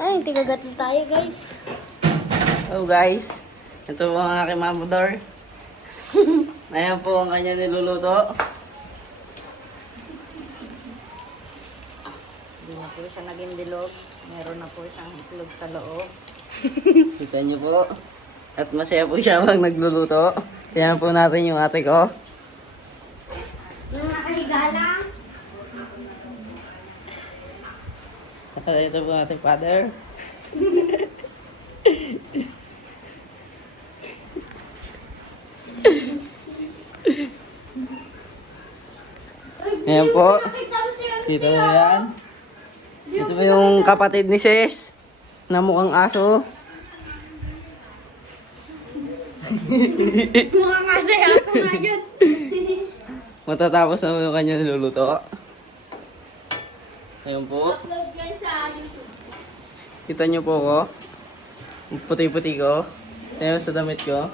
Ay, tigagatlo tayo, guys. Hello guys, ito po ang aking mamador. Ayan po ang kanya niluluto. Hindi na po siya naging bilog. Meron na po isang itlog sa loob. Kita niyo po. At masaya po siya pag nagluluto. Kaya po natin yung ate ko. Nakakahiga lang. Saka ito po ang ating father. Ayan po. Kita mo yan. Ito po yung kapatid ni Sis. Na mukhang aso. Mukhang kasi ako nga yun. Matatapos na yung kanya niluluto. Ayan po. Upload guys sa YouTube. Kita niyo po ko. Puti-puti ko. Ayan sa damit ko.